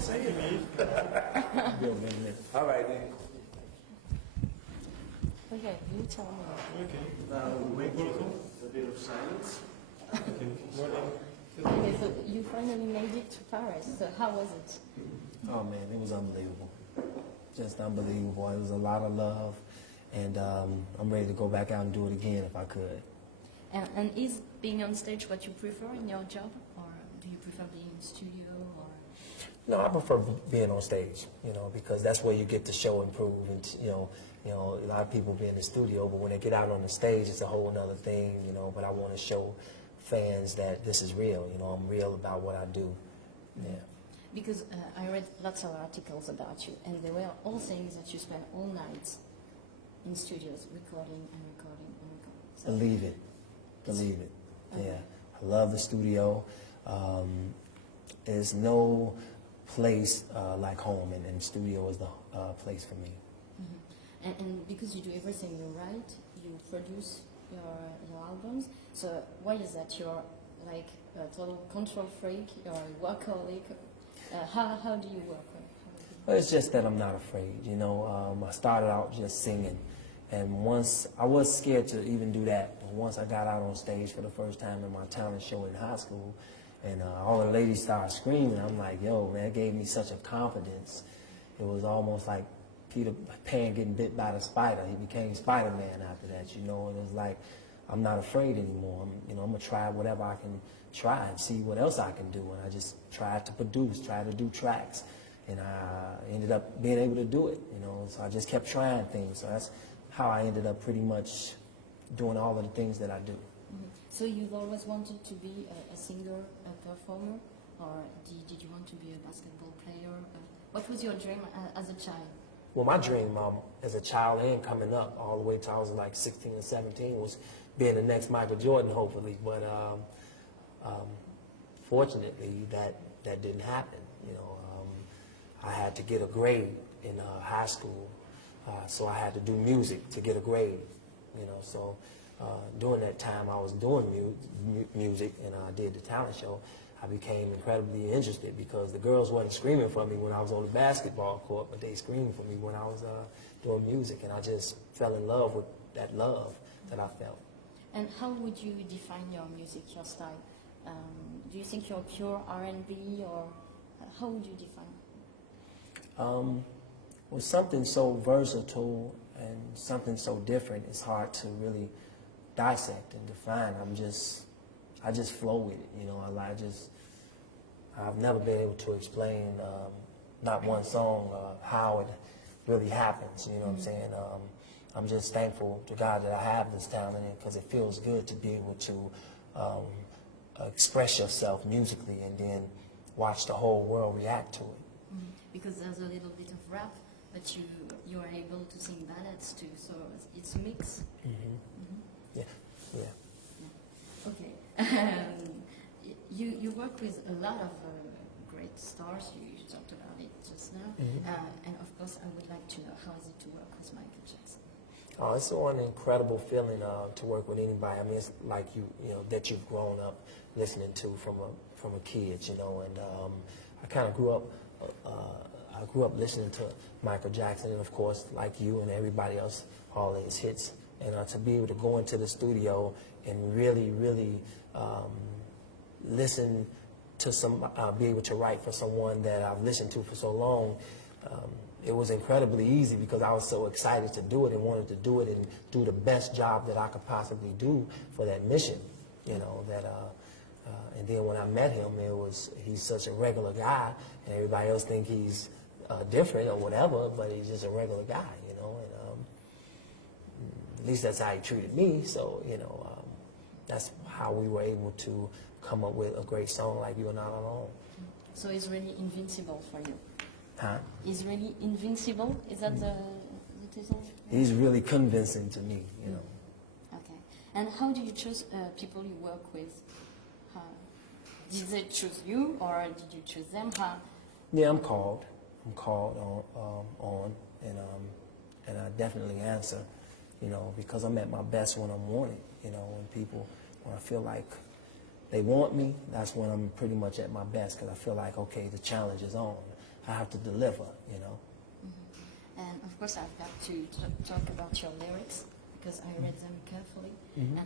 Say it, man. All right, then. Okay, you tell me. Okay. Now, wait for a bit of silence. Okay. Okay, so you finally made it to Paris. So how was it? Oh man, it was unbelievable. Just unbelievable. It was a lot of love, and I'm ready to go back out and do it again if I could. And is being on stage what you prefer in your job, or do you prefer being in studio? Or No, I prefer being on stage, you know, because that's where you get to show and prove, and a lot of people be in the studio, but when they get out on the stage, it's a whole other thing, you know. But I want to show fans that this is real, you know. I'm real about what I do. Yeah. Because I read lots of articles about you, and they were all saying that you spend all nights in studios recording and recording and recording. So Believe it. Believe it. Okay. Yeah. I love the studio. There's no place like home, and studio is the place for me. Mm-hmm. And because you do everything, you write, you produce your albums. So why is that? You're like a total control freak. You're a workaholic. How do you work? Well, it's just that I'm not afraid. You know, I started out just singing, and once I was scared to even do that. But once I got out on stage for the first time in my talent show in high school, and all the ladies started screaming, I'm like, yo, man, it gave me such a confidence. It was almost like Peter Pan getting bit by the spider. He became Spider-Man after that, you know. And it was like, I'm not afraid anymore. I'm gonna try whatever I can try and see what else I can do. And I just tried to produce, tried to do tracks, and I ended up being able to do it, you know. So I just kept trying things. So that's how I ended up pretty much doing all of the things that I do. Mm-hmm. So you've always wanted to be a singer, a performer, or did you want to be a basketball player? What was your dream as a child? Well, my dream as a child and coming up all the way till I was like 16 or 17 was being the next Michael Jordan, hopefully. But fortunately, that didn't happen. You know, I had to get a grade in high school, so I had to do music to get a grade. You know, so during that time I was doing music and I did the talent show. I became incredibly interested because the girls wasn't screaming for me when I was on the basketball court, but they screamed for me when I was doing music, and I just fell in love with that love that I felt. And how would you define your music, your style? Do you think you're pure R&B, or how would you define it? With something so versatile and something so different, it's hard to really dissect and define. I just flow with it, you know. I've never been able to explain, not one song, how it really happens, you know what I'm saying? I'm just thankful to God that I have this talent, because it feels good to be able to express yourself musically and then watch the whole world react to it. Mm-hmm. Because there's a little bit of rap, but you are able to sing ballads too, so it's a mix. Mm-hmm. Mm-hmm. Yeah. Okay. You work with a lot of great stars. You talked about it just now. Mm-hmm. And of course, I would like to know, how is it to work with Michael Jackson? Oh, it's an incredible feeling to work with anybody. I mean, it's like you know, that you've grown up listening to from a kid, you know. And I kind of grew up. I grew up listening to Michael Jackson, and of course, like you and everybody else, all of his hits. And to be able to go into the studio and really, really listen to be able to write for someone that I've listened to for so long, it was incredibly easy because I was so excited to do it and wanted to do it and do the best job that I could possibly do for that mission, you know. And then when I met him, he's such a regular guy, and everybody else think he's different or whatever, but he's just a regular guy, you know. And at least that's how he treated me. So, you know, that's how we were able to come up with a great song like You're Not Alone. So he's really invincible for you. Huh? He's really invincible? Is that the title? He's really convincing to me, you know. Okay. And how do you choose people you work with? Did they choose you, or did you choose them? Yeah, I'm called. I'm called on, and I definitely answer, you know, because I'm at my best when I'm wanted. You know, when I feel like they want me, that's when I'm pretty much at my best, because I feel like, okay, the challenge is on. I have to deliver, you know. And of course, I've got to talk about your lyrics because I read them carefully, and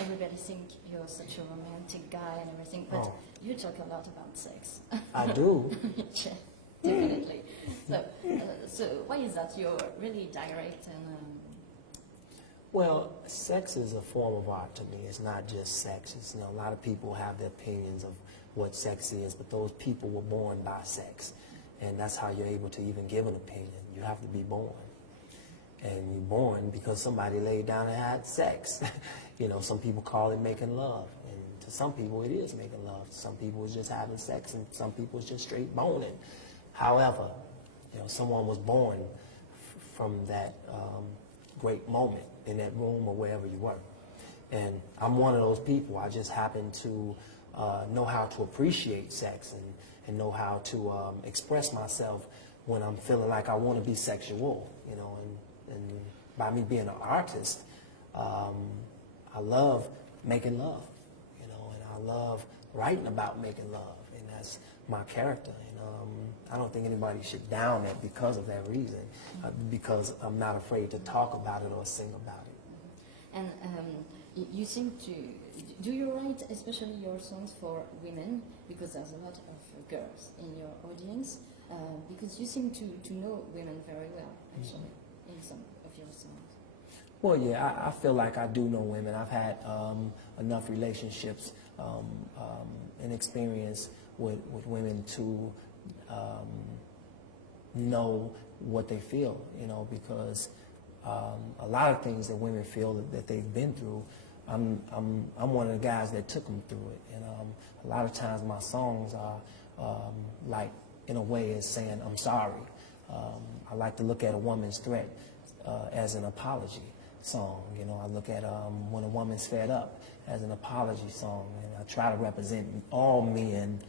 everybody thinks you're such a romantic guy and everything, but you talk a lot about sex. I do. Yeah, definitely. So why is that? You're really direct and. Well, sex is a form of art to me. It's not just sex. It's, you know, a lot of people have their opinions of what sex is, but those people were born by sex. And that's how you're able to even give an opinion. You have to be born. And you're born because somebody laid down and had sex. You know, some people call it making love. And to some people it is making love. To some people it's just having sex, and some people it's just straight boning. However, you know, someone was born from that great moment in that room or wherever you were. And I'm one of those people. I just happen to know how to appreciate sex and know how to express myself when I'm feeling like I want to be sexual, you know, and by me being an artist, I love making love, you know, and I love writing about making love, and that's my character. And I don't think anybody should down that because of that reason, because I'm not afraid to talk about it or sing about it. And you seem to, do you write especially your songs for women? Because there's a lot of girls in your audience, because you seem to know women very well, actually, in some of your songs. Well, yeah, I feel like I do know women. I've had enough relationships and experience with women to know what they feel, you know, because a lot of things that women feel that they've been through, I'm one of the guys that took them through it. And a lot of times my songs are like, in a way, is saying I'm sorry. I like to look at a woman's threat as an apology song. You know, I look at when a woman's fed up as an apology song, and I try to represent all men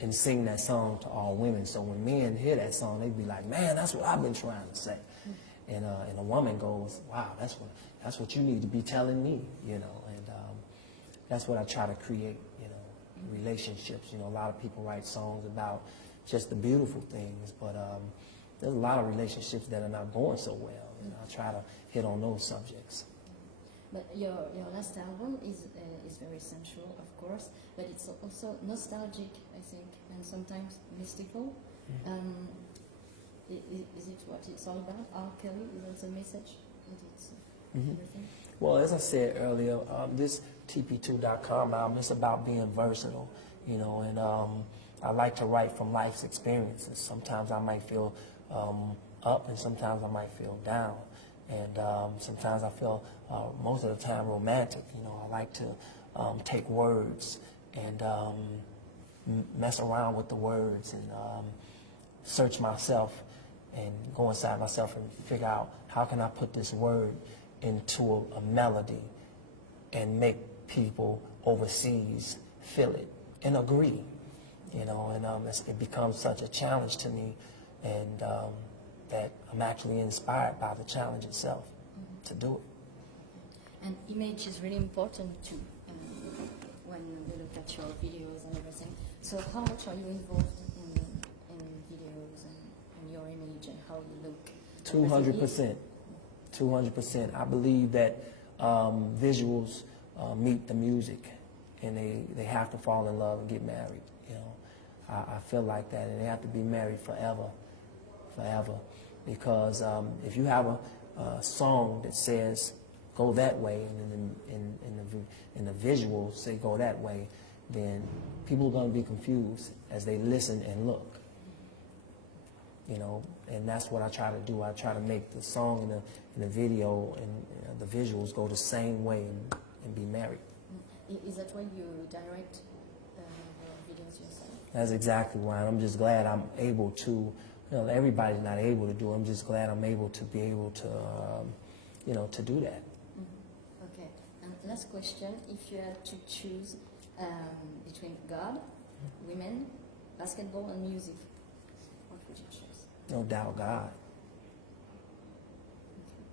and sing that song to all women. So when men hear that song, they be like, man, that's what I've been trying to say. And a woman goes, wow, that's what you need to be telling me, you know. And that's what I try to create, you know, relationships. You know, a lot of people write songs about just the beautiful things, but there's a lot of relationships that are not going so well. And I try to hit on those subjects. But your last album is very sensual, of course, but it's also nostalgic, I think, and sometimes mystical. Is it what it's all about? R. Kelly, is that the message that it's everything? Well, as I said earlier, this TP2.com album is about being versatile, you know, and I like to write from life's experiences. Sometimes I might feel up, and sometimes I might feel down. And sometimes I feel, most of the time, romantic. You know, I like to take words and mess around with the words and search myself and go inside myself and figure out how can I put this word into a melody and make people overseas feel it and agree. You know, and it becomes such a challenge to me, and that I'm actually inspired by the challenge itself to do it. And image is really important too, when we look at your videos and everything. So how much are you involved in videos and your image and how you look? 200%. 200%. I believe that visuals meet the music, and they have to fall in love and get married. You know, I feel like that, and they have to be married forever. Because if you have a song that says go that way, and in the visuals say go that way, then people are going to be confused as they listen and look. You know, and that's what I try to do. I try to make the song and the video and the visuals go the same way and be married. Is that why you direct the videos yourself? That's exactly why. I'm just glad I'm able to. You know, everybody's not able to do it. I'm just glad I'm able to be able to, you know, to do that. Okay. And last question: if you had to choose between God, women, basketball, and music, what would you choose? No doubt, God. Okay.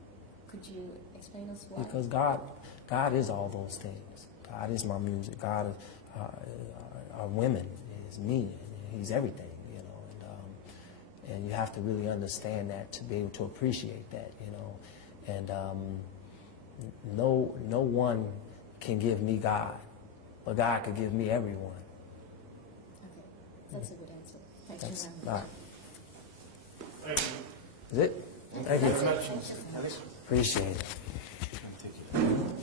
Could you explain us why? Because God is all those things. God is my music. God is our women. Is me. And He's everything. You know. And And you have to really understand that to be able to appreciate that, you know. And no one can give me God, but God can give me everyone. Okay, that's a good answer. Thank you That's very much. Thank you. Is it? Thank you. Very much, Mr. Kelly. Appreciate it. Thank you.